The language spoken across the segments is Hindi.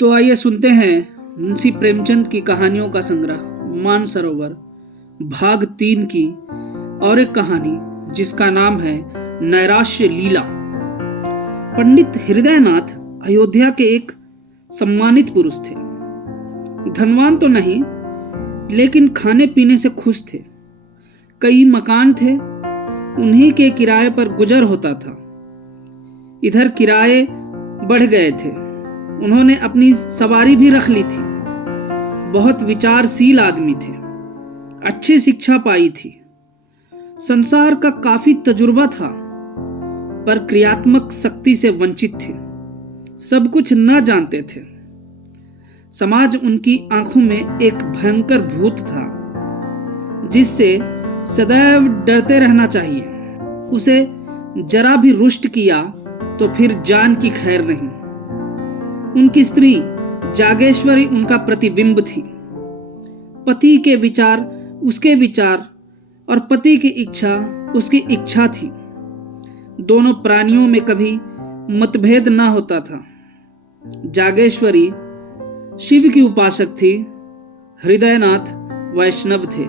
तो आइए सुनते हैं मुंशी प्रेमचंद की कहानियों का संग्रह मानसरोवर भाग 3 की और एक कहानी जिसका नाम है नैराश्य लीला। पंडित हृदयनाथ अयोध्या के एक सम्मानित पुरुष थे। धनवान तो नहीं, लेकिन खाने पीने से खुश थे। कई मकान थे, उन्हीं के किराए पर गुजर होता था। इधर किराए बढ़ गए थे। उन्होंने अपनी सवारी भी रख ली थी। बहुत विचारशील आदमी थे, अच्छी शिक्षा पाई थी, संसार का काफी तजुर्बा था, पर क्रियात्मक शक्ति से वंचित थे। सब कुछ न जानते थे। समाज उनकी आंखों में एक भयंकर भूत था जिससे सदैव डरते रहना चाहिए। उसे जरा भी रुष्ट किया तो फिर जान की खैर नहीं। उनकी स्त्री जागेश्वरी उनका प्रतिबिंब थी। पति के विचार उसके विचार और पति की इच्छा उसकी इच्छा थी। दोनों प्राणियों में कभी मतभेद न होता था। जागेश्वरी शिव की उपासक थी, हृदयनाथ वैष्णव थे।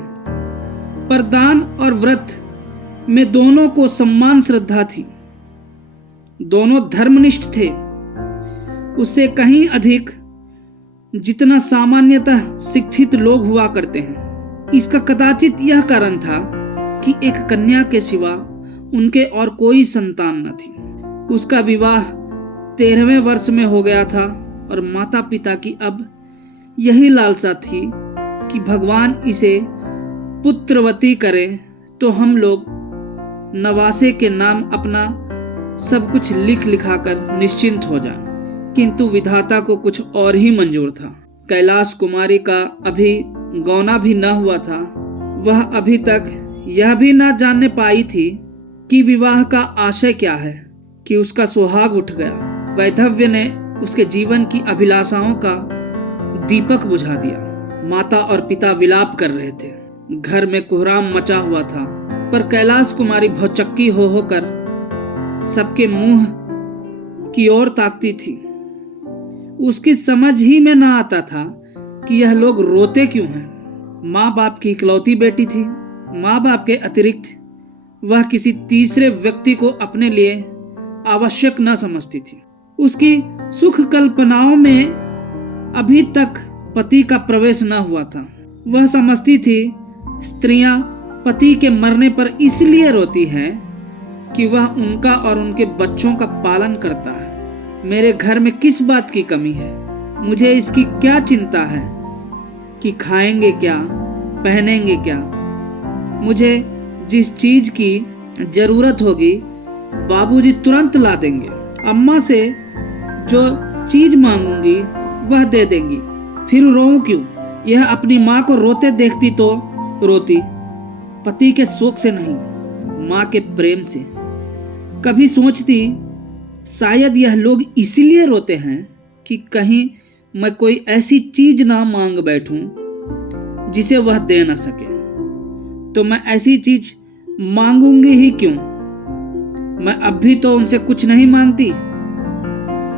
पर दान और व्रत में दोनों को सम्मान श्रद्धा थी। दोनों धर्मनिष्ठ थे, उससे कहीं अधिक जितना सामान्यतः शिक्षित लोग हुआ करते हैं। इसका कदाचित यह कारण था कि एक कन्या के सिवा उनके और कोई संतान न थी। उसका विवाह 13वें वर्ष में हो गया था और माता पिता की अब यही लालसा थी कि भगवान इसे पुत्रवती करे तो हम लोग नवासे के नाम अपना सब कुछ लिख लिखाकर निश्चिंत हो जाएं। किंतु विधाता को कुछ और ही मंजूर था। कैलाश कुमारी का अभी गौना भी न हुआ था। वह अभी तक यह भी न जानने पाई थी कि विवाह का आशय क्या है कि उसका सुहाग उठ गया। वैधव्य ने उसके जीवन की अभिलाषाओं का दीपक बुझा दिया। माता और पिता विलाप कर रहे थे। घर में कोहराम मचा हुआ था, पर कैलाश कुमारी भौचक्की हो होकर सबके मुंह की ओर ताकती थी। उसकी समझ ही में ना आता था कि यह लोग रोते क्यों हैं। माँ बाप की इकलौती बेटी थी। माँ बाप के अतिरिक्त वह किसी तीसरे व्यक्ति को अपने लिए आवश्यक न समझती थी। उसकी सुख कल्पनाओं में अभी तक पति का प्रवेश न हुआ था। वह समझती थी स्त्रियां पति के मरने पर इसलिए रोती हैं कि वह उनका और उनके बच्चों का पालन करता है। मेरे घर में किस बात की कमी है? मुझे इसकी क्या चिंता है कि खाएंगे क्या, पहनेंगे क्या? मुझे जिस चीज की जरूरत होगी बाबूजी तुरंत ला देंगे। अम्मा से जो चीज मांगूंगी वह दे देंगी। फिर रोऊं क्यों? यह अपनी माँ को रोते देखती तो रोती, पति के शोक से नहीं, माँ के प्रेम से। कभी सोचती शायद यह लोग इसीलिए रोते हैं कि कहीं मैं कोई ऐसी चीज ना मांग बैठूं जिसे वह दे न सके। तो मैं ऐसी चीज मांगूंगी ही क्यों? मैं अब भी तो उनसे कुछ नहीं मांगती।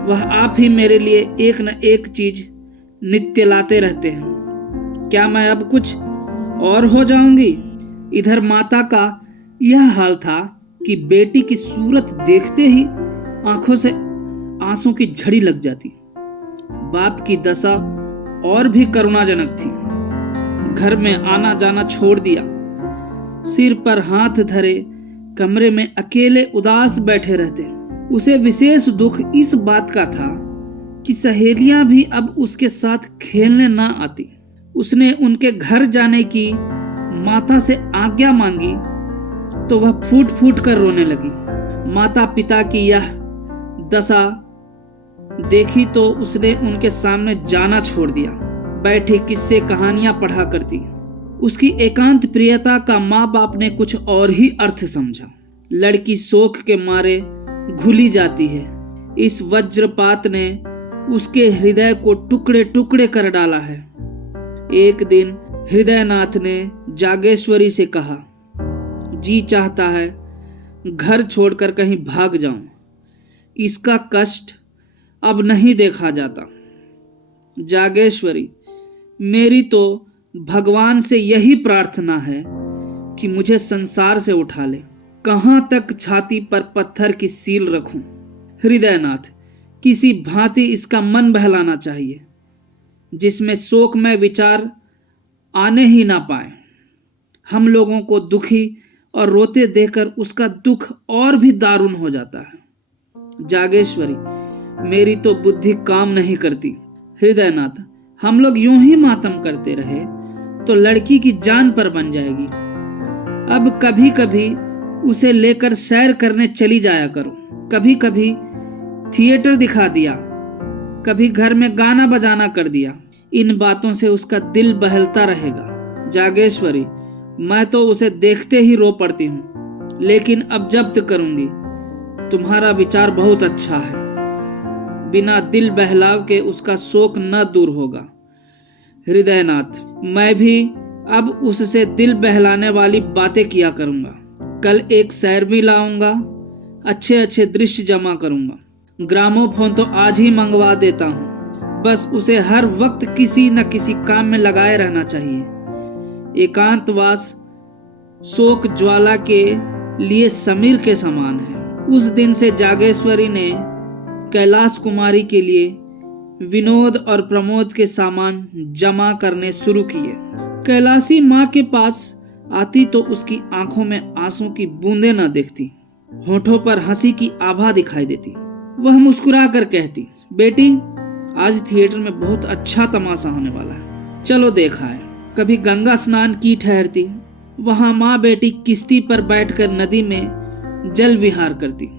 वह आप ही मेरे लिए एक न एक चीज नित्य लाते रहते हैं। क्या मैं अब कुछ और हो जाऊंगी? इधर माता का यह हाल था कि बेटी की सूरत देखते ही आंखों से आंसू की झड़ी लग जाती। बाप की दशा और भी करुणाजनक थी। घर में आना जाना छोड़ दिया। सिर पर हाथ धरे कमरे में अकेले उदास बैठे रहते। उसे विशेष दुख इस बात का था कि सहेलियां भी अब उसके साथ खेलने न आती। उसने उनके घर जाने की माता से आज्ञा मांगी तो वह फूट फूट कर रोने लगी। माता पिता की यह दशा देखी तो उसने उनके सामने जाना छोड़ दिया। बैठे किस्से कहानियां पढ़ा करती। उसकी एकांत प्रियता का माँ बाप ने कुछ और ही अर्थ समझा। लड़की शोक के मारे घुली जाती है। इस वज्रपात ने उसके हृदय को टुकड़े टुकड़े कर डाला है। एक दिन हृदयनाथ ने जागेश्वरी से कहा, जी चाहता है घर छोड़कर कहीं भाग जाऊं। इसका कष्ट अब नहीं देखा जाता। जागेश्वरी, मेरी तो भगवान से यही प्रार्थना है कि मुझे संसार से उठा ले। कहाँ तक छाती पर पत्थर की सील रखूं? हृदयनाथ, किसी भांति इसका मन बहलाना चाहिए जिसमें शोकमय विचार आने ही ना पाए। हम लोगों को दुखी और रोते देखकर उसका दुख और भी दारुण हो जाता है। जागेश्वरी, मेरी तो बुद्धि काम नहीं करती। हृदयनाथ, हम लोग यूं ही मातम करते रहे तो लड़की की जान पर बन जाएगी। अब कभी कभी उसे लेकर सैर करने चली जाया करो। कभी कभी थिएटर दिखा दिया, कभी घर में गाना बजाना कर दिया। इन बातों से उसका दिल बहलता रहेगा। जागेश्वरी, मैं तो उसे देखते ही रो पड़ती हूँ, लेकिन अब जब्त करूंगी। तुम्हारा विचार बहुत अच्छा है। बिना दिल बहलाव के उसका शोक न दूर होगा। हृदयनाथ, मैं भी अब उससे दिल बहलाने वाली बातें किया करूंगा। कल एक सैर भी लाऊंगा, अच्छे अच्छे दृश्य जमा करूंगा। ग्रामोफोन तो आज ही मंगवा देता हूँ। बस उसे हर वक्त किसी न किसी काम में लगाए रहना चाहिए। एकांतवास शोक ज्वाला के लिए समीर के समान है। उस दिन से जागेश्वरी ने कैलाश कुमारी के लिए विनोद और प्रमोद के सामान जमा करने शुरू किए। कैलाशी माँ के पास आती तो उसकी आंखों में आंसू की बूंदें न देखती, होठों पर हंसी की आभा दिखाई देती। वह मुस्कुरा कर कहती, बेटी, आज थिएटर में बहुत अच्छा तमाशा होने वाला है, चलो देखा है। कभी गंगा स्नान की ठहरती, वहां माँ बेटी किश्ती पर बैठकर नदी में जल विहार करती।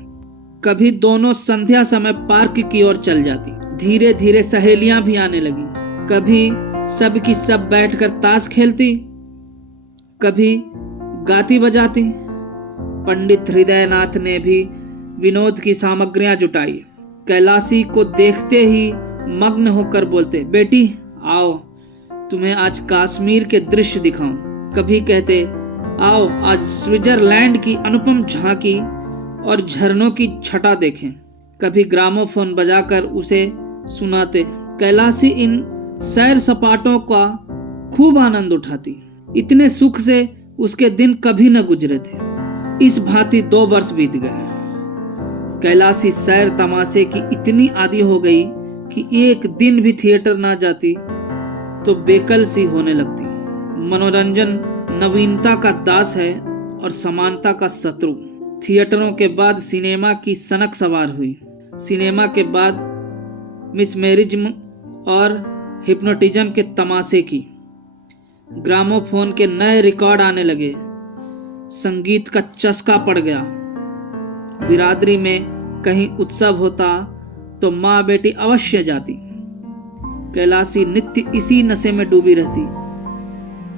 कभी दोनों संध्या समय पार्क की ओर चल जाती। धीरे धीरे सहेलियां भी आने लगी। कभी सब की सब बैठकर ताश खेलती, कभी गाती बजाती। पंडित हृदयनाथ ने भी विनोद की सामग्रियां जुटाई। कैलाशी को देखते ही मग्न होकर बोलते, बेटी आओ, तुम्हें आज कश्मीर के दृश्य दिखाऊं। कभी कहते, आओ आज स्विट्जरलैंड की अनुपम झांकी और झरनों की छटा देखें। कभी ग्रामोफोन बजाकर उसे सुनाते। कैलाशी इन सैर सपाटों का खूब आनंद उठाती। इतने सुख से उसके दिन कभी न गुजरे थे। इस भांति 2 वर्ष बीत गए। कैलाशी सैर तमाशे की इतनी आदी हो गई कि एक दिन भी थिएटर ना जाती तो बेकल सी होने लगती। मनोरंजन नवीनता का दास है और समानता का शत्रु। थिएटरों के बाद सिनेमा की सनक सवार हुई। सिनेमा के बाद मिसमेरिज्म और हिप्नोटिज्म के तमाशे की। ग्रामोफोन के नए रिकॉर्ड आने लगे। संगीत का चस्का पड़ गया। बिरादरी में कहीं उत्सव होता तो माँ बेटी अवश्य जाती। कैलाशी नित्य इसी नशे में डूबी रहती।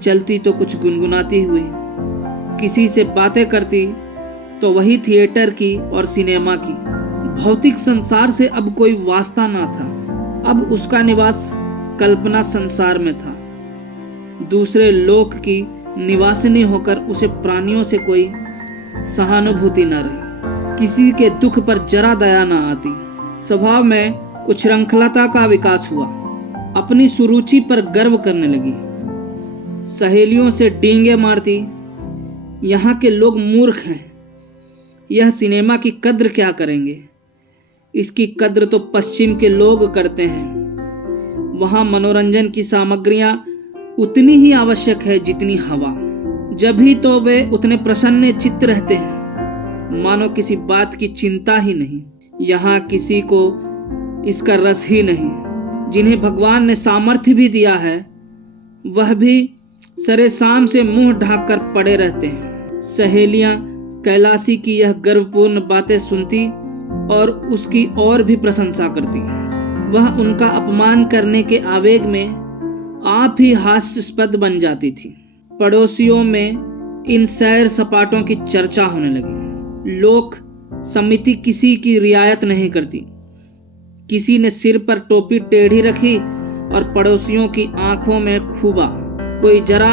चलती तो कुछ गुनगुनाती हुई, किसी से बातें करती तो वही थिएटर की और सिनेमा की। भौतिक संसार से अब कोई वास्ता ना था। अब उसका निवास कल्पना संसार में था। दूसरे लोक की निवासिनी होकर उसे प्राणियों से कोई सहानुभूति न रही। किसी के दुख पर जरा दया न आती। स्वभाव में उच्छृंखलता का विकास हुआ। अपनी सुरुचि पर गर्व करने लगी। सहेलियों से डींगे मारती, यहाँ के लोग मूर्ख हैं, यह सिनेमा की कद्र क्या करेंगे, इसकी कद्र तो पश्चिम के लोग करते हैं। वहां मनोरंजन की सामग्रियां उतनी ही आवश्यक है जितनी हवा। जब ही तो वे उतने प्रसन्न चित्त रहते हैं, मानो किसी बात की चिंता ही नहीं। यहाँ किसी को इसका रस ही नहीं। जिन्हें भगवान ने सामर्थ्य भी दिया है, वह भी सरे शाम से मुंह ढाक कर पड़े रहते हैं। सहेलियां कैलाशी की यह गर्वपूर्ण बातें सुनती और उसकी और भी प्रशंसा करती। वह उनका अपमान करने के आवेग में आप ही हास्यास्पद बन जाती थी। पड़ोसियों में इन सैर सपाटों की चर्चा होने लगी। लोक समिति किसी की रियायत नहीं करती। किसी ने सिर पर टोपी टेढ़ी रखी और पड़ोसियों की आंखों में खूबा। कोई जरा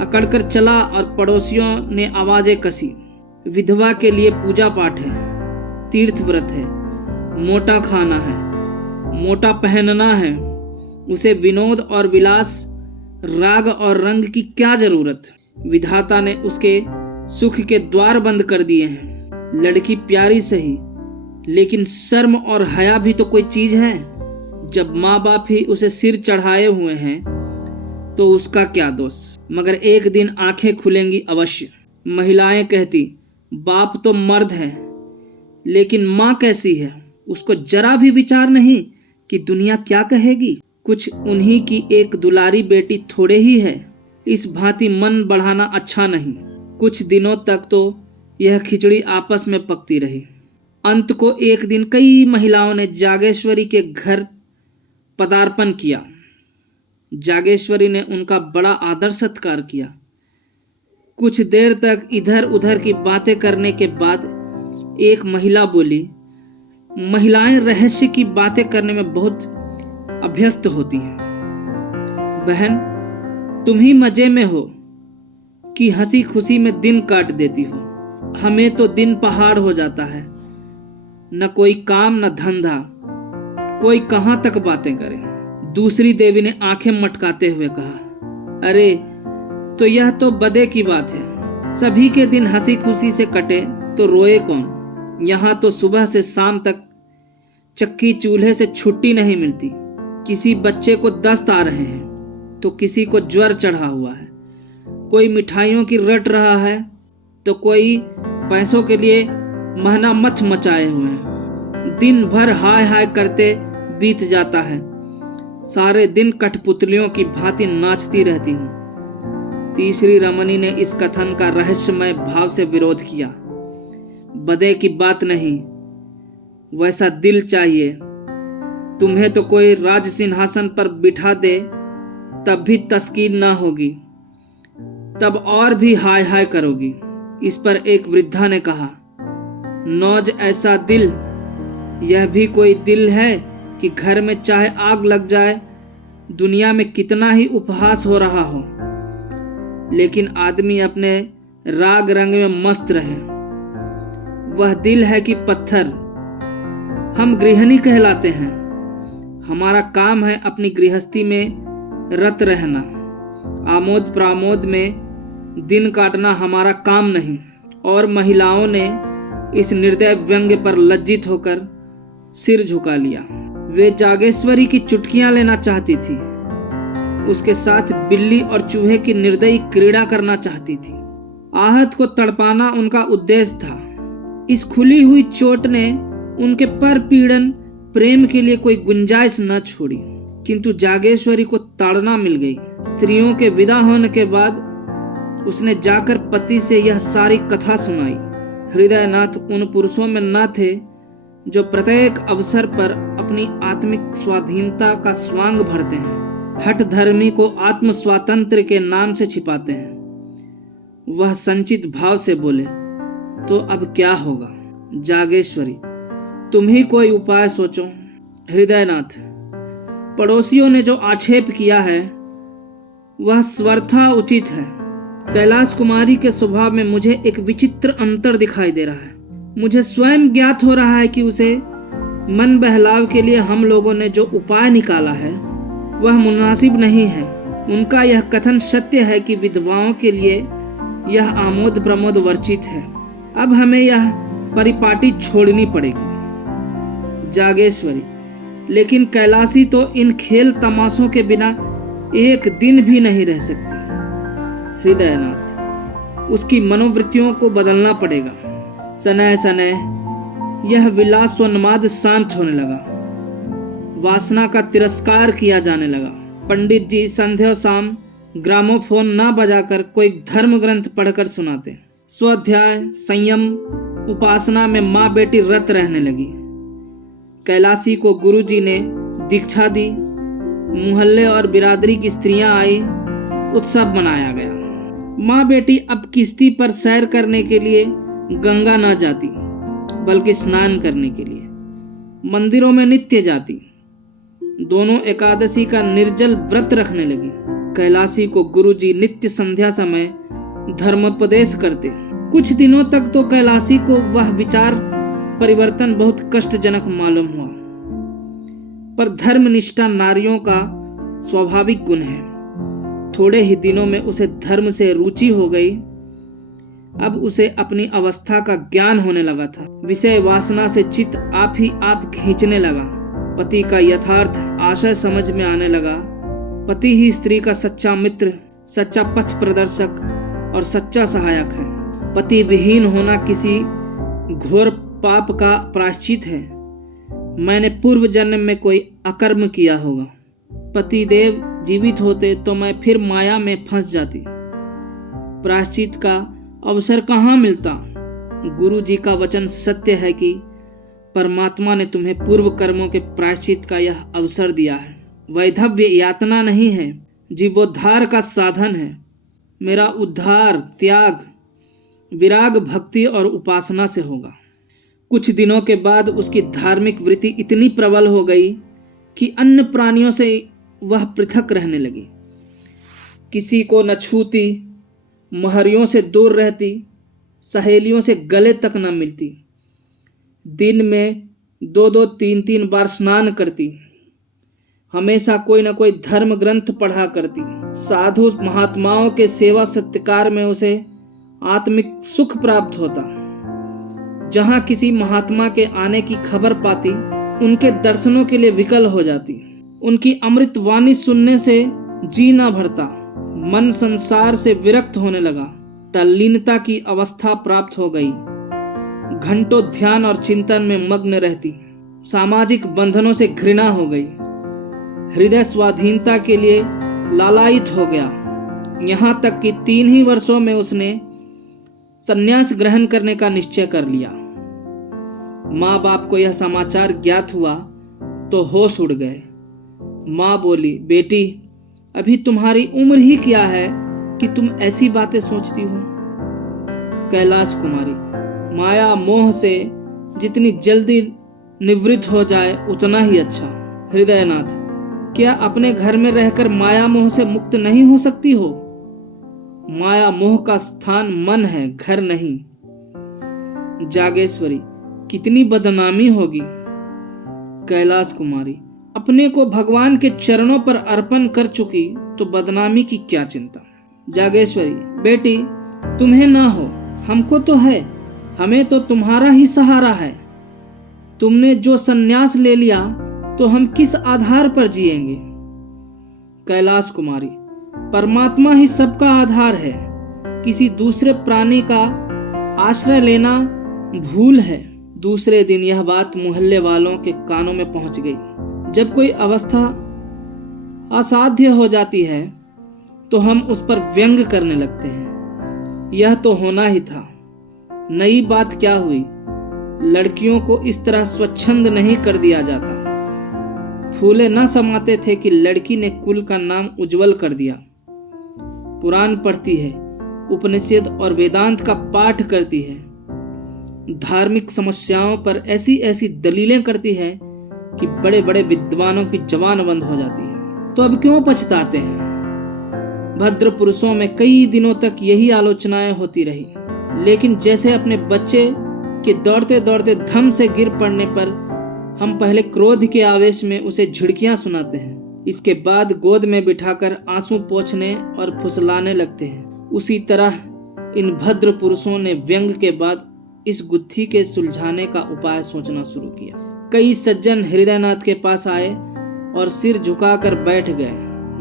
अकड़कर चला और पड़ोसियों ने आवाजें कसी। विधवा के लिए पूजा पाठ है, तीर्थ व्रत है, मोटा खाना है, मोटा पहनना है, उसे विनोद और विलास, राग और रंग की क्या जरूरत। विधाता ने उसके सुख के द्वार बंद कर दिए हैं। लड़की प्यारी सही, लेकिन शर्म और हया भी तो कोई चीज है। जब माँ बाप ही उसे सिर चढ़ाए हुए हैं तो उसका क्या दोष। मगर एक दिन आंखें खुलेंगी अवश्य। महिलाएं कहती, बाप तो मर्द है, लेकिन माँ कैसी है, उसको जरा भी विचार नहीं कि दुनिया क्या कहेगी। कुछ उन्हीं की एक दुलारी बेटी थोड़े ही है। इस भांति मन बढ़ाना अच्छा नहीं। कुछ दिनों तक तो यह खिचड़ी आपस में पकती रही। अंत को एक दिन कई महिलाओं ने जागेश्वरी के घर पदार्पण किया। जागेश्वरी ने उनका बड़ा आदर सत्कार किया। कुछ देर तक इधर उधर की बातें करने के बाद एक महिला बोली, महिलाएं रहस्य की बातें करने में बहुत अभ्यस्त होती हैं। बहन, तुम ही मजे में हो कि हंसी खुशी में दिन काट देती हो। हमें तो दिन पहाड़ हो जाता है। न कोई काम न धंधा, कोई कहां तक बातें करे। दूसरी देवी ने आंखें मटकाते हुए कहा, अरे तो यह तो बदे की बात है। सभी के दिन हंसी खुशी से कटे तो रोए कौन। यहां तो सुबह से शाम तक चक्की चूल्हे से छुट्टी नहीं मिलती। किसी बच्चे को दस्त आ रहे हैं तो किसी को ज्वर चढ़ा हुआ है। कोई मिठाइयों की रट रहा है तो कोई पैसों के लिए महना मथ मचाए हुए हैं। दिन भर हाय हाय करते बीत जाता है। सारे दिन कठपुतलियों की भांति नाचती रहती हूँ। तीसरी रमणी ने इस कथन का रहस्यमय भाव से विरोध किया। बदे की बात नहीं, वैसा दिल चाहिए। तुम्हें तो कोई राज सिंहासन पर बिठा दे तब भी तस्कीन ना होगी, तब और भी हाय हाय करोगी। इस पर एक वृद्धा ने कहा, नौज ऐसा दिल, यह भी कोई दिल है कि घर में चाहे आग लग जाए, दुनिया में कितना ही उपहास हो रहा हो, लेकिन आदमी अपने राग रंग में मस्त रहे। वह दिल है कि पत्थर। हम गृहिणी कहलाते हैं। हमारा काम है अपनी गृहस्थी में रत रहना। आमोद प्रमोद में दिन काटना हमारा काम नहीं। और महिलाओं ने इस निर्दय व्यंग्य पर लज्जित होकर सिर झुका लिया। वे जागेश्वरी की चुटकियां लेना चाहती थी। उसके साथ बिल्ली और चूहे की निर्दयी क्रीड़ा करना चाहती थी। आहत को तड़पाना उनका उद्देश्य था। इस खुली हुई चोट ने उनके पर पीड़न प्रेम के लिए कोई गुंजाइश न छोड़ी। किंतु जागेश्वरी को ताड़ना मिल गई। स्त्रियों के विदा होने के बाद उसने जाकर पति से यह सारी कथा सुनाई। हृदयनाथ उन पुरुषों में न थे जो प्रत्येक अवसर पर अपनी आत्मिक स्वाधीनता का स्वांग भरते हैं, हठ धर्मी को आत्म स्वातंत्र के नाम से छिपाते हैं। वह संचित भाव से बोले, तो अब क्या होगा? जागेश्वरी, तुम ही कोई उपाय सोचो। हृदयनाथ, पड़ोसियों ने जो आक्षेप किया है वह स्वरथा उचित है। कैलाश कुमारी के स्वभाव में मुझे एक विचित्र अंतर दिखाई दे रहा है। मुझे स्वयं ज्ञात हो रहा है कि उसे मन बहलाव के लिए हम लोगों ने जो उपाय निकाला है वह मुनासिब नहीं है। उनका यह कथन सत्य है कि विधवाओं के लिए यह आमोद प्रमोद वर्जित है। अब हमें यह परिपाटी छोड़नी पड़ेगी। जागेश्वरी, लेकिन कैलाशी तो इन खेल तमाशों के बिना एक दिन भी नहीं रह सकती। हृदयनाथ, उसकी मनोवृत्तियों को बदलना पड़ेगा। सनह सनह यह विलासोन्माद शांत होने लगा। वासना का तिरस्कार किया जाने लगा। पंडित जी संध्या शाम ग्रामोफोन ना बजाकर कोई धर्म ग्रंथ पढ़कर सुनाते। स्वाध्याय, संयम, उपासना में माँ बेटी रत रहने लगी। कैलाशी को गुरुजी ने दीक्षा दी। मोहल्ले और बिरादरी की स्त्रियां आई। उत्सव मनाया गया। माँ बेटी अब किश्ती पर सैर करने के लिए गंगा न जाती, बल्कि स्नान करने के लिए मंदिरों में नित्य जाती। दोनों एकादशी का निर्जल व्रत रखने लगी। कैलाशी को गुरुजी नित्य संध्या समय धर्मोपदेश करते। कुछ दिनों तक तो कैलाशी को वह विचार परिवर्तन बहुत कष्टजनक मालूम हुआ, पर धर्मनिष्ठा नारियों का स्वाभाविक गुण है। थोड़े ही दिनों में उसे धर्म से रुचि हो गई। अब उसे अपनी अवस्था का ज्ञान होने लगा था। विषय वासना से चित्त आप ही आप खींचने लगा। पति का यथार्थ आशय समझ में आने लगा। पति ही स्त्री का सच्चा मित्र, सच्चा पथ प्रदर्शक और सच्चा सहायक है। पति विहीन होना किसी घोर पाप का प्रायश्चित है। मैंने पूर्व जन्म में कोई अकर्म किया होगा। पति देव जीवित होते तो मैं फिर माया में फंस जाती। प्रायश्चित का अवसर कहाँ मिलता। गुरु जी का वचन सत्य है कि परमात्मा ने तुम्हें पूर्व कर्मों के प्रायश्चित का यह अवसर दिया है। वैधव्य यातना नहीं है, जीवोद्धार का साधन है। मेरा उद्धार त्याग, विराग, भक्ति और उपासना से होगा। कुछ दिनों के बाद उसकी धार्मिक वृत्ति इतनी प्रबल हो गई कि अन्य प्राणियों से वह पृथक रहने लगी। किसी को न छूती, महरियों से दूर रहती, सहेलियों से गले तक न मिलती। दिन में 2-2, 3-3 बार स्नान करती। हमेशा कोई न कोई धर्म ग्रंथ पढ़ा करती। साधु महात्माओं के सेवा सत्कार में उसे आत्मिक सुख प्राप्त होता। जहां किसी महात्मा के आने की खबर पाती, उनके दर्शनों के लिए विकल हो जाती। उनकी अमृत वाणी सुनने से जी न भरता। मन संसार से विरक्त होने लगा। तल्लीनता की अवस्था प्राप्त हो गई। घंटों ध्यान और चिंतन में मग्न रहती। सामाजिक बंधनों से घृणा हो गई। हृदय स्वाधीनता के लिए लालायित हो गया। यहाँ तक कि 3 ही वर्षों में उसने संन्यास ग्रहण करने का निश्चय कर लिया। माँ बाप को यह समाचार ज्ञात हुआ तो होश उड़ गए। माँ बोली, बेटी, अभी तुम्हारी उम्र ही क्या है कि तुम ऐसी बातें सोचती हो। कैलाश कुमारी, माया मोह से जितनी जल्दी निवृत्त हो जाए उतना ही अच्छा। हृदयनाथ, क्या अपने घर में रहकर माया मोह से मुक्त नहीं हो सकती हो? माया मोह का स्थान मन है, घर नहीं। जागेश्वरी, कितनी बदनामी होगी। कैलाश कुमारी, अपने को भगवान के चरणों पर अर्पण कर चुकी तो बदनामी की क्या चिंता। जागेश्वरी, बेटी, तुम्हें ना हो, हमको तो है। हमें तो तुम्हारा ही सहारा है। तुमने जो संन्यास ले लिया तो हम किस आधार पर जिएंगे। कैलाश कुमारी, परमात्मा ही सबका आधार है। किसी दूसरे प्राणी का आश्रय लेना भूल है। दूसरे दिन यह बात मोहल्ले वालों के कानों में पहुंच गई। जब कोई अवस्था असाध्य हो जाती है तो हम उस पर व्यंग करने लगते हैं। यह तो होना ही था। नई बात क्या हुई? लड़कियों को इस तरह स्वच्छंद नहीं कर दिया जाता। फूले न समाते थे कि लड़की ने कुल का नाम उज्जवल कर दिया। पुराण पढ़ती है, उपनिषद और वेदांत का पाठ करती है, धार्मिक समस्याओं पर ऐसी ऐसी दलीलें करती है कि बड़े बड़े विद्वानों की जबान बंद हो जाती है। तो अब क्यों पछताते हैं? भद्र पुरुषों में कई दिनों तक यही आलोचनाएं होती रही, लेकिन जैसे अपने बच्चे के दौड़ते दौड़ते धम से गिर पड़ने पर हम पहले क्रोध के आवेश में उसे झिड़कियां सुनाते हैं, इसके बाद गोद में बिठाकर आंसू पोंछने और फुसलाने लगते हैं, उसी तरह इन भद्र पुरुषों ने व्यंग के बाद इस गुत्थी के सुलझाने का उपाय सोचना शुरू किया। कई सज्जन हृदयनाथ के पास आए और सिर झुकाकर बैठ गए।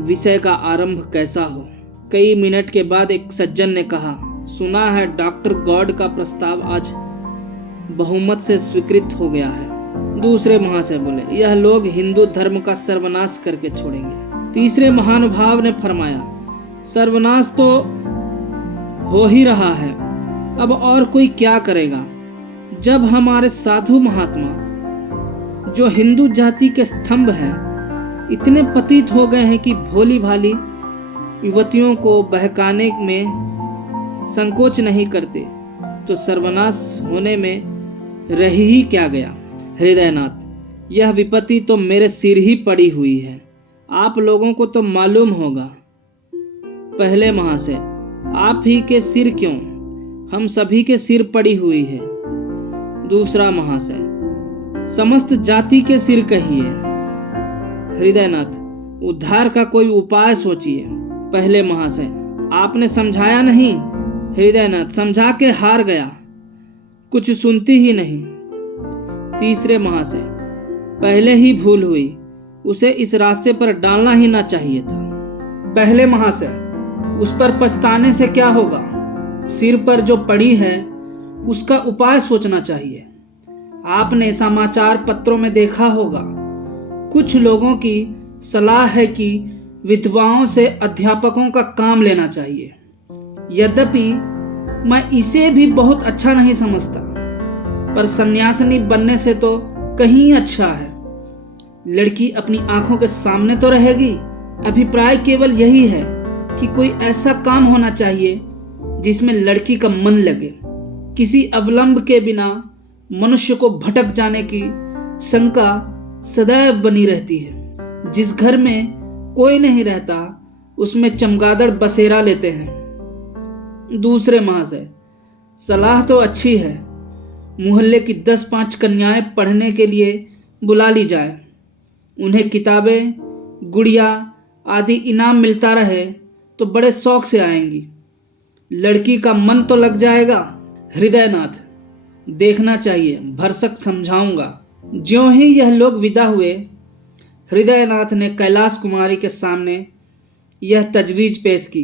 विषय का आरंभ कैसा हो। कई मिनट के बाद एक सज्जन ने कहा, सुना है डॉक्टर गॉड का प्रस्ताव आज बहुमत से स्वीकृत हो गया है। दूसरे महाशय बोले, यह लोग हिंदू धर्म का सर्वनाश करके छोड़ेंगे। तीसरे महानुभाव ने फरमाया, सर्वनाश तो हो ही रहा है, अब और कोई क्या करेगा। जब हमारे साधु महात्मा जो हिंदू जाति के स्तंभ हैं इतने पतित हो गए हैं कि भोली भाली युवतियों को बहकाने में संकोच नहीं करते, तो सर्वनाश होने में रह ही क्या गया। हृदयनाथ, यह विपत्ति तो मेरे सिर ही पड़ी हुई है, आप लोगों को तो मालूम होगा। पहले महाशय, आप ही के सिर क्यों, हम सभी के सिर पड़ी हुई है। दूसरा महाशय, समस्त जाति के सिर कहिए। हृदयनाथ, उद्धार का कोई उपाय सोचिए। पहले महाशय, आपने समझाया नहीं। हृदयनाथ, समझा के हार गया, कुछ सुनती ही नहीं। तीसरे महाशय, पहले ही भूल हुई, उसे इस रास्ते पर डालना ही ना चाहिए था। पहले महाशय, उस पर पछताने से क्या होगा? सिर पर जो पड़ी है उसका उपाय सोचना चाहिए। आपने समाचार पत्रों में देखा होगा, कुछ लोगों की सलाह है कि विधवाओं से अध्यापकों का काम लेना चाहिए। यद्यपि मैं इसे भी बहुत अच्छा नहीं समझता, पर सन्यासिनी बनने से तो कहीं अच्छा है। लड़की अपनी आंखों के सामने तो रहेगी। अभिप्राय केवल यही है कि कोई ऐसा काम होना चाहिए जिसमें लड़की का मन लगे। किसी अवलंब के बिना मनुष्य को भटक जाने की शंका सदैव बनी रहती है। जिस घर में कोई नहीं रहता उसमें चमगादड़ बसेरा लेते हैं। दूसरे महाशय, सलाह तो अच्छी है, मोहल्ले की 10-5 कन्याएं पढ़ने के लिए बुला ली जाए। उन्हें किताबें, गुड़िया आदि इनाम मिलता रहे तो बड़े शौक से आएंगी। लड़की का मन तो लग जाएगा। हृदयनाथ, देखना चाहिए, भरसक समझाऊंगा। ज्यों ही यह लोग विदा हुए, हृदयनाथ ने कैलाश कुमारी के सामने यह तजवीज पेश की।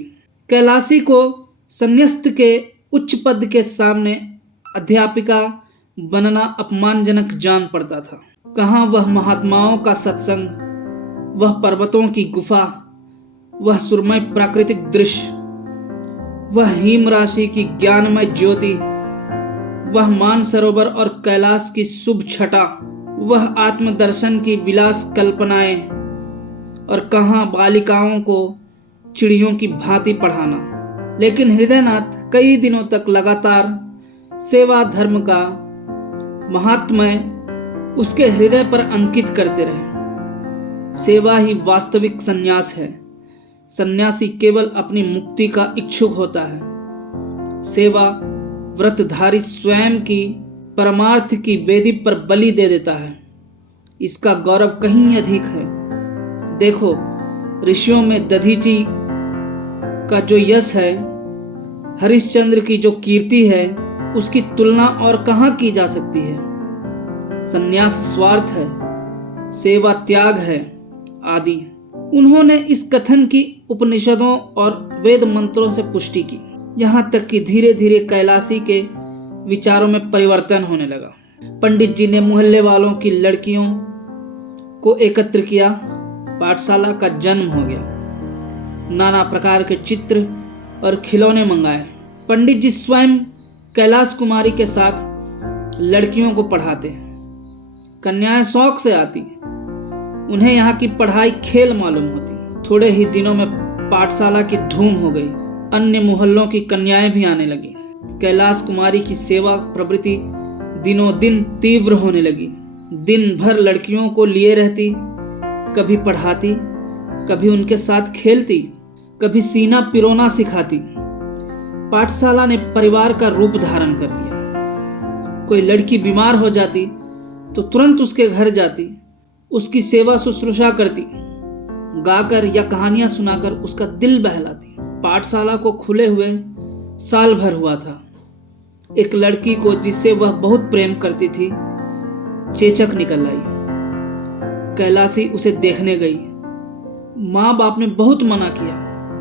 कैलाशी को संन्यस्त के उच्च पद के सामने अध्यापिका बनना अपमानजनक जान पड़ता था। कहाँ वह महात्माओं का सत्संग, वह पर्वतों की गुफा, वह सुरमय प्राकृतिक दृश्य, वह हिम राशि की ज्ञानमय ज्योति, वह मानसरोवर और कैलाश की शुभ छटा, वह आत्मदर्शन की विलास कल्पनाएं, और कहाँ बालिकाओं को चिड़ियों की भांति पढ़ाना। लेकिन हृदयनाथ कई दिनों तक लगातार सेवा धर्म का महात्म्य उसके हृदय पर अंकित करते रहे। सेवा ही वास्तविक संन्यास है। सन्यासी केवल अपनी मुक्ति का इच्छुक होता है। सेवा व्रतधारी स्वयं की परमार्थ की वेदी पर बलि दे देता है। इसका गौरव कहीं अधिक है। देखो, ऋषियों में दधीची का जो यश है, हरिश्चंद्र की जो कीर्ति है, उसकी तुलना और कहाँ की जा सकती है। संन्यास स्वार्थ है, सेवा त्याग है आदि। उन्होंने इस कथन की उपनिषदों और वेद मंत्रों से पुष्टि की। यहाँ तक कि धीरे धीरे कैलाशी के विचारों में परिवर्तन होने लगा। पंडित जी ने मोहल्ले वालों की लड़कियों को एकत्र किया। पाठशाला का जन्म हो गया। नाना प्रकार के चित्र और खिलौने मंगाए। पंडित जी स्वयं कैलाश कुमारी के साथ लड़कियों को पढ़ाते हैं। कन्याएं शौक से आती, उन्हें यहाँ की पढ़ाई खेल मालूम होती। थोड़े ही दिनों में पाठशाला की धूम हो गई। अन्य मोहल्लों की कन्याएं भी आने लगी। कैलाश कुमारी की सेवा प्रवृत्ति दिनों दिन तीव्र होने लगी। दिन भर लड़कियों को लिए रहती, कभी पढ़ाती, कभी उनके साथ खेलती, कभी सीना पिरोना सिखाती। पाठशाला ने परिवार का रूप धारण कर लिया। कोई लड़की बीमार हो जाती तो तुरंत उसके घर जाती, उसकी सेवा शुश्रूषा करती, गाकर या कहानियां सुनाकर उसका दिल बहलाती। पाठशाला को खुले हुए साल भर हुआ था। एक लड़की को जिससे वह बहुत प्रेम करती थी, चेचक निकल आई। कैलाशी उसे देखने गई। माँ बाप ने बहुत मना किया,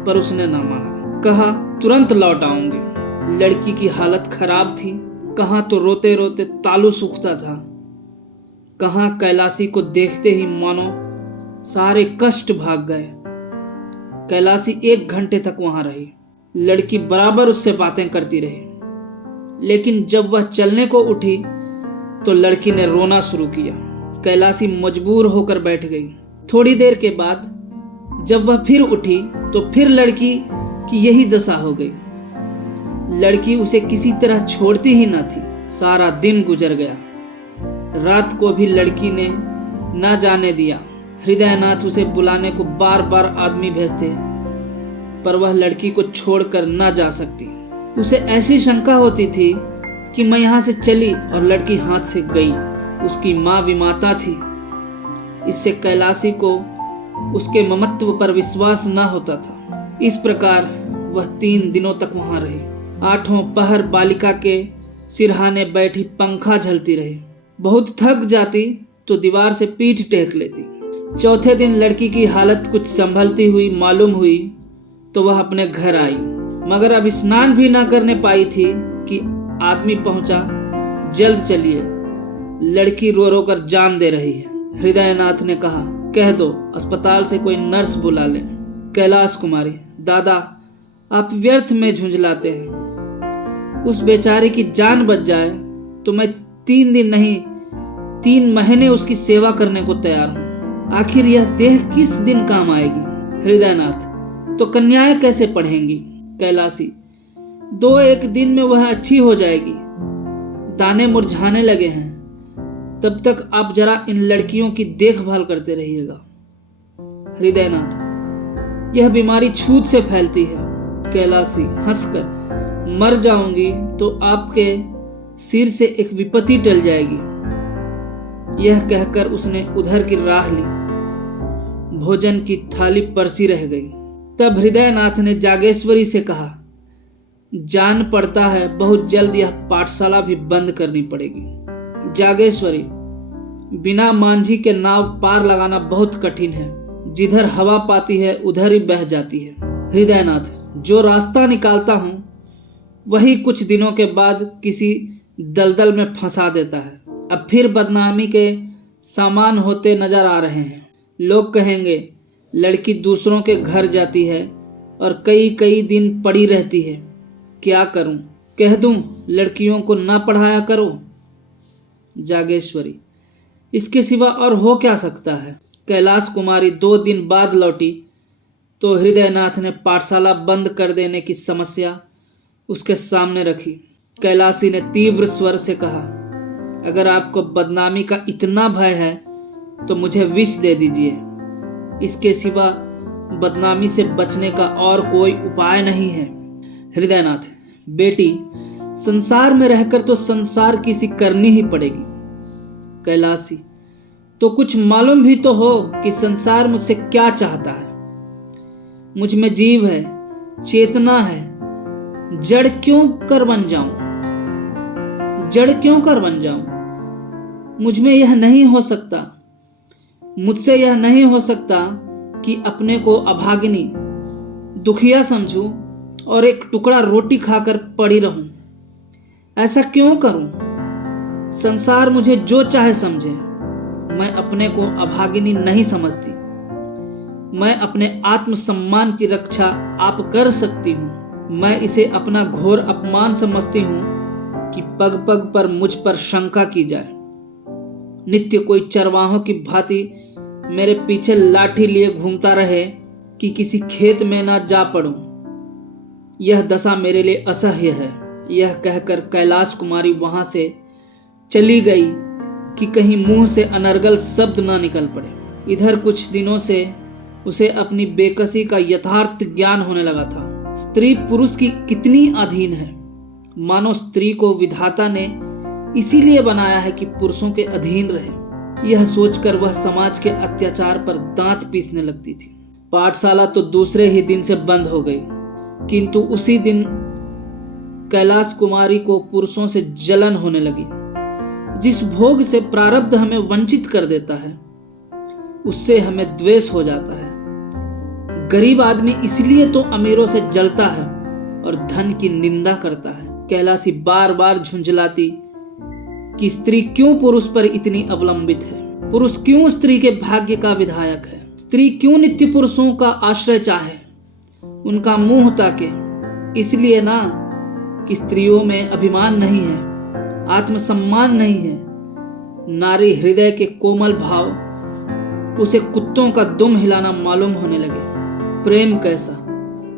पर उसने ना माना। कहा, तुरंत लौट आऊंगी। लड़की की हालत खराब थी। कहाँ तो रोते रोते तालू सूखता था, कहाँ कैलाशी को देखते ही मानो सारे कष्ट भाग गए। कैलाशी 1 घंटे तक वहां रही। लड़की बराबर उससे बातें करती रही, लेकिन जब वह चलने को उठी तो लड़की ने रोना शुरू किया। कैलाशी मजबूर होकर बैठ गई। थोड़ी देर के बाद जब वह फिर उठी तो फिर लड़की की यही दशा हो गई। लड़की उसे किसी तरह छोड़ती ही न थी। सारा दिन गुजर गया। रात को भी लड़की ने न जाने दिया। हृदयनाथ उसे बुलाने को बार बार आदमी भेजते, पर वह लड़की को छोड़कर न जा सकती। उसे ऐसी शंका होती थी कि मैं यहाँ से चली और लड़की हाथ से गई। उसकी माँ विमाता थी। इससे कैलाशी को उसके ममत्व पर विश्वास न होता था। इस प्रकार वह 3 दिनों तक वहां रही। 8वां पहर बालिका के सिरहाने बैठी पंखा झलती रही। बहुत थक जाती तो दीवार से पीठ टेक लेती। 4थे दिन लड़की की हालत कुछ संभलती हुई मालूम हुई तो वह अपने घर आई, मगर अब स्नान भी ना करने पाई थी कि आदमी पहुंचा, जल्द चलिए, लड़की रो रो कर जान दे रही है। हृदयनाथ ने कहा, कह दो अस्पताल से कोई नर्स बुला ले। कैलाश कुमारी, दादा आप व्यर्थ में झुंझलाते हैं। उस बेचारे की जान बच जाए तो मैं 3 दिन नहीं 3 महीने उसकी सेवा करने को तैयार हूं। आखिर यह देह किस दिन काम आएगी? हृदयनाथ, तो कन्याएं कैसे पढ़ेंगी? कैलाशी, 2-1 दिन में वह अच्छी हो जाएगी। दाने मुरझाने लगे हैं, तब तक आप जरा इन लड़कियों की देखभाल करते रहिएगा। हृदयनाथ, यह बीमारी छूत से फैलती है। कैलाशी हंसकर, मर जाऊंगी तो आपके सिर से एक विपत्ति टल जाएगी। यह कहकर उसने उधर की राह ली। भोजन की थाली परसी रह गई। तब हृदयनाथ ने जागेश्वरी से कहा, जान पड़ता है बहुत जल्द यह पाठशाला भी बंद करनी पड़ेगी। जागेश्वरी, बिना मांझी के नाव पार लगाना बहुत कठिन है। जिधर हवा पाती है उधर ही बह जाती है। हृदयनाथ, जो रास्ता निकालता हूं वही कुछ दिनों के बाद किसी दलदल में फंसा देता है। अब फिर बदनामी के सामान होते नजर आ रहे हैं। लोग कहेंगे लड़की दूसरों के घर जाती है और कई दिन पड़ी रहती है। क्या करूं? कह दूं लड़कियों को ना पढ़ाया करो? जागेश्वरी, इसके सिवा और हो क्या सकता है? कैलाश कुमारी 2 दिन बाद लौटी तो हृदयनाथ ने पाठशाला बंद कर देने की समस्या उसके सामने रखी। कैलाशी ने तीव्र स्वर से कहा, अगर आपको बदनामी का इतना भय है तो मुझे विष दे दीजिए। इसके सिवा बदनामी से बचने का और कोई उपाय नहीं है। हृदयनाथ, बेटी संसार में रहकर तो संसार किसी करनी ही पड़ेगी। कैलाशी, तो कुछ मालूम भी तो हो कि संसार मुझसे क्या चाहता है। मुझ में जीव है, चेतना है, जड़ क्यों कर बन जाऊं? जड़ क्यों कर बन जाऊं? मुझ में यह नहीं हो सकता, मुझसे यह नहीं हो सकता कि अपने को अभागिनी दुखिया समझूं और एक टुकड़ा रोटी खाकर पड़ी रहूं। ऐसा क्यों करूं? संसार मुझे जो चाहे समझे, मैं अपने को अभागिनी नहीं समझती। मैं अपने आत्मसम्मान की रक्षा आप कर सकती हूं। मैं इसे अपना घोर अपमान समझती हूं कि पग पग पर मुझ पर शंका की जाए। नित्य कोई चरवाहों की भांति मेरे पीछे लाठी लिए घूमता रहे कि किसी खेत में ना जा पड़ूं। यह दशा मेरे लिए असह्य है। यह कहकर कैलाश कुमारी वहां से चली गई कि कहीं मुंह से अनर्गल शब्द ना निकल पड़े। इधर कुछ दिनों से उसे अपनी बेकसी का यथार्थ ज्ञान होने लगा था। स्त्री पुरुष की कितनी अधीन है। मानो स्त्री को विधाता ने इसीलिए बनाया है कि पुरुषों के अधीन रहे। यह सोचकर वह समाज के अत्याचार पर दांत पीसने लगती थी। पाठशाला तो दूसरे ही दिन से बंद हो गई, किंतु उसी दिन कैलाश कुमारी को पुरुषों से जलन होने लगी। जिस भोग से प्रारब्ध हमें वंचित कर देता है उससे हमें द्वेष हो जाता है। गरीब आदमी इसलिए तो अमीरों से जलता है और धन की निंदा करता है। कैलाशी बार बार झुंझलाती कि स्त्री क्यों पुरुष पर इतनी अवलंबित है, पुरुष क्यों स्त्री के भाग्य का विधायक है, स्त्री क्यों नित्य पुरुषों का आश्रय चाहे, उनका मुंह ताके। इसलिए ना कि स्त्रियों में अभिमान नहीं है, आत्मसम्मान नहीं है। नारी हृदय के कोमल भाव उसे कुत्तों का दुम हिलाना मालूम होने लगे। प्रेम कैसा,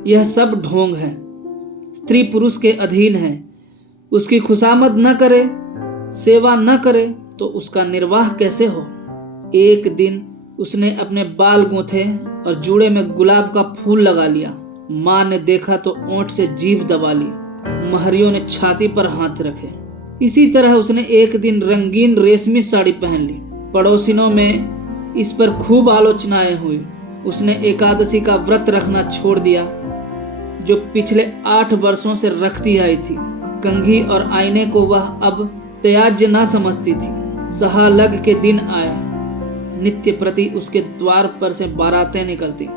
यह सब ढोंग है। स्त्री पुरुष के अधीन है, उसकी खुशामद न करे, सेवा न करे तो उसका निर्वाह कैसे हो। एक दिन उसने अपने बाल गूंथे और जूड़े में गुलाब का फूल लगा लिया। मां ने देखा तो ओंठ से जीभ दबा ली। महरियों ने छाती पर हाथ रखे। इसी तरह उसने एक दिन रंगीन रेशमी साड़ी पहन ली। पड़ोसिनों में इस पर खूब आलोचनाएं हुई। उसने एकादशी का व्रत रखना छोड़ दिया जो पिछले 8 वर्षों से रखती आई थी। कंघी और आईने को वह अब त्याज्य न समझती थी। सहालग के दिन आए, नित्य प्रति उसके द्वार पर से बारातें निकलती।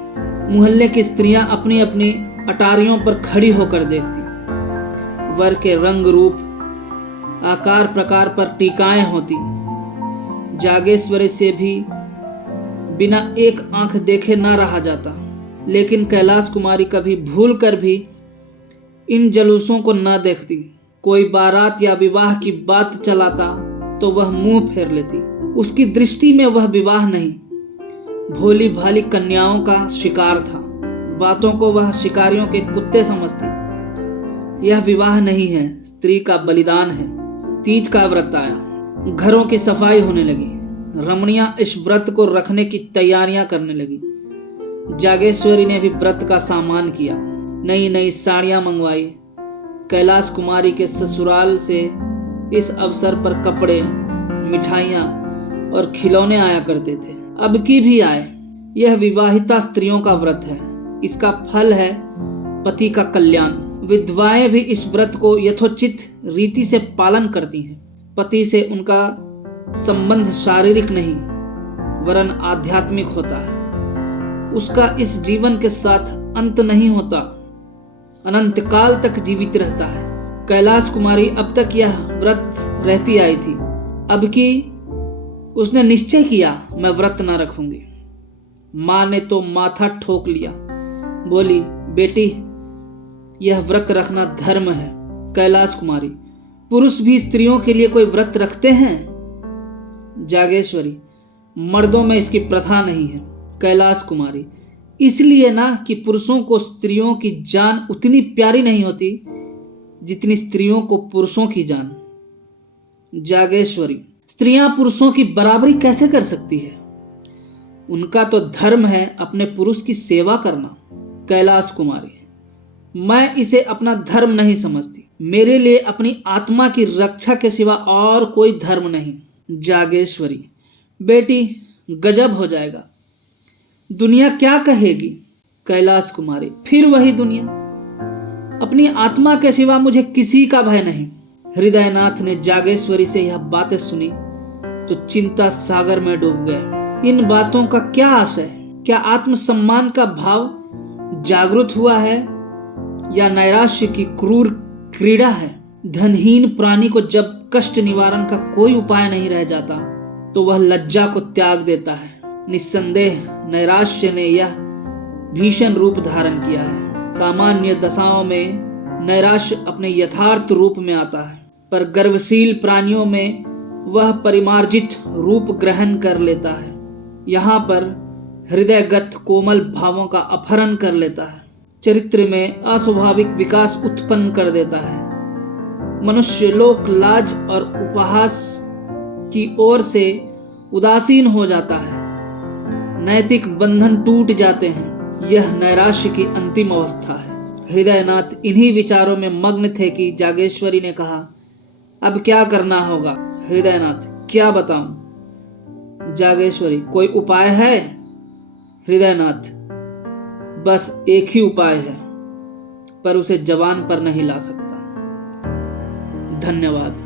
मोहल्ले की स्त्रियां अपनी अपनी अटारियों पर खड़ी होकर देखती। वर के रंग रूप आकार प्रकार पर टीकाएं होती। जागेश्वरी से भी बिना एक आंख देखे न रहा जाता, लेकिन कैलाश कुमारी कभी भूल कर भी इन जलूसों को न देखती। कोई बारात या विवाह की बात चलाता तो वह मुंह फेर लेती। उसकी दृष्टि में वह विवाह नहीं, भोली भाली कन्याओं का शिकार था। बातों को वह शिकारियों के कुत्ते समझती। यह विवाह नहीं है, स्त्री का बलिदान है। तीज का व्रत आया, घरों की सफाई होने लगी। रमणियां इस व्रत को रखने की तैयारियां करने लगी। जागेश्वरी ने भी व्रत का सामान किया, नई नई साड़ियां मंगवाई। कैलाश कुमारी के ससुराल से इस अवसर पर कपड़े, मिठाइयां और खिलौने आया करते थे। अब की भी आए। यह विवाहिता स्त्रियों का व्रत है। इसका फल है पति का कल्याण। विधवाएं भी इस व्रत को यथोचित रीति से पालन करती हैं। पति से उनका संबंध शारीरिक नहीं वरन आध्यात्मिक होता है। उसका इस जीवन के साथ अंत नहीं होता, अनंत काल तक जीवित रहता है। कैलाश कुमारी अब तक यह व्रत रहती आई थी। अब की उसने निश्चय किया, मैं व्रत न रखूंगी। मां ने तो माथा ठोक लिया, बोली, बेटी यह व्रत रखना धर्म है। कैलाश कुमारी, पुरुष भी स्त्रियों के लिए कोई व्रत रखते हैं? जागेश्वरी, मर्दों में इसकी प्रथा नहीं है। कैलाश कुमारी, इसलिए ना कि पुरुषों को स्त्रियों की जान उतनी प्यारी नहीं होती जितनी स्त्रियों को पुरुषों की जान। जागेश्वरी, स्त्रियां पुरुषों की बराबरी कैसे कर सकती है? उनका तो धर्म है अपने पुरुष की सेवा करना। कैलाश कुमारी, मैं इसे अपना धर्म नहीं समझती। मेरे लिए अपनी आत्मा की रक्षा के सिवा और कोई धर्म नहीं। जागेश्वरी, बेटी गजब हो जाएगा, दुनिया क्या कहेगी? कैलाश कुमारी, फिर वही दुनिया। अपनी आत्मा के सिवा मुझे किसी का भय नहीं। हृदयनाथ ने जागेश्वरी से यह बातें सुनी तो चिंता सागर में डूब गए। इन बातों का क्या आशय? क्या आत्मसम्मान का भाव जागृत हुआ है या नैराश्य की क्रूर क्रीड़ा है? धनहीन प्राणी को जब कष्ट निवारण का कोई उपाय नहीं रह जाता तो वह लज्जा को त्याग देता है। निस्संदेह नैराश्य ने यह भीषण रूप धारण किया है। सामान्य दशाओं में नैराश्य अपने यथार्थ रूप में आता है, पर गर्वशील प्राणियों में वह परिमार्जित रूप ग्रहण कर लेता है। यहाँ पर हृदयगत कोमल भावों का अपहरण कर लेता है, चरित्र में अस्वाभाविक विकास उत्पन्न कर देता है। मनुष्य लोक लाज और उपहास की ओर से उदासीन हो जाता है, नैतिक बंधन टूट जाते हैं। यह नैराश्य की अंतिम अवस्था है। हृदयनाथ इन्हीं विचारों में मग्न थे कि जागेश्वरी ने कहा, अब क्या करना होगा? हृदयनाथ, क्या बताऊं? जागेश्वरी, कोई उपाय है? हृदयनाथ, बस एक ही उपाय है, पर उसे जबान पर नहीं ला सकता। धन्यवाद।